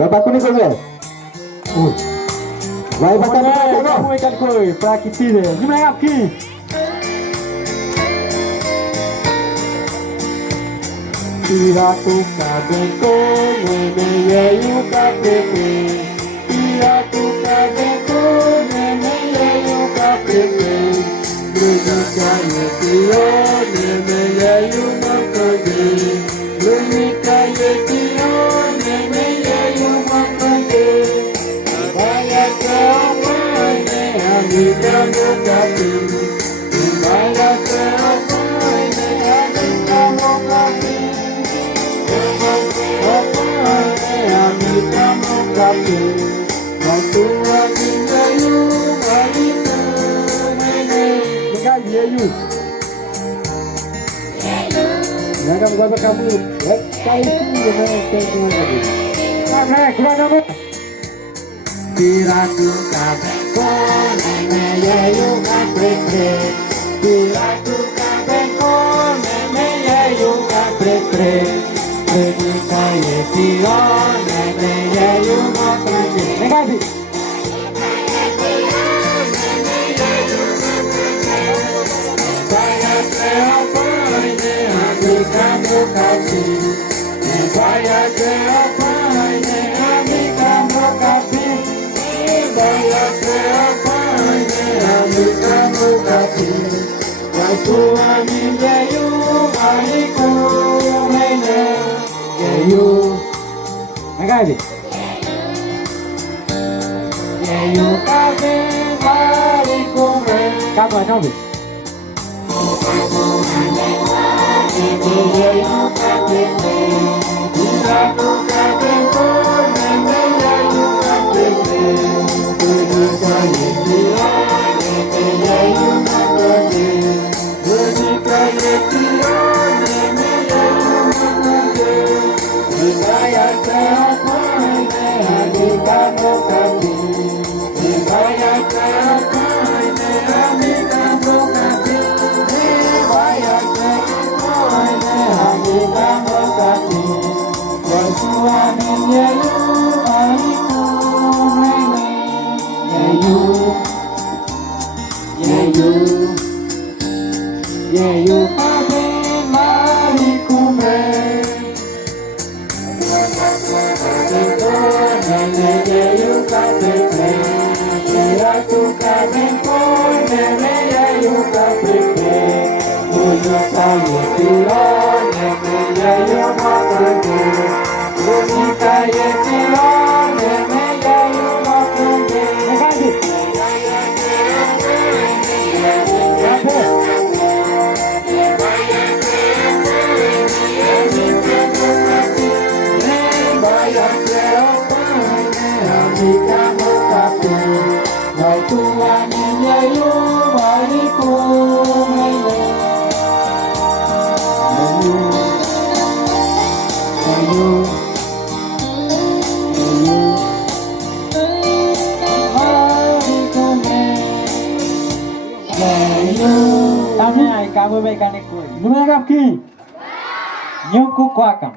Bapak ni kau tu. Vai bapak ni kau. Kamu ikan koi, prakiti deh. Gimana आपकी? Tira tu kabeko, nene yeyu kabeke. Tira tu kabeko, nene yeyu kabeke. Lunika yetio, nene yeyu makage. Lunika yetio, nene yeyu makage. Vaya que amane, amiga mokati. Vaya que amane, amiga mokati. Jangan buat kamu. Kali ini gimana? Tiraku kabeko, nene yeyu kaprepre. Tiraku kabeko, nene yeyu kaprepre. Lunika yetio, nene yeyu makage. Nekasi. Vaya que apañe, amiga mokati. Vaya que apañe, amiga mokati. Vaya que apañe, amiga mokati. Waktu ani yeyu, maniku mene. Yeyu, nekasi. Yeyu kabe mariku mene. Kamu ada nabi? Yeyu kabe mariku mene. Nene yeyu kaprepre. Tiraku kabeko, nene yeyu kaprepre. Lunika yetio, nene yeyu makage. Lunika yetio, nene yeyu makage. Tanya kamu mekanik koi. Gimana kapki? Nyuku kuakam.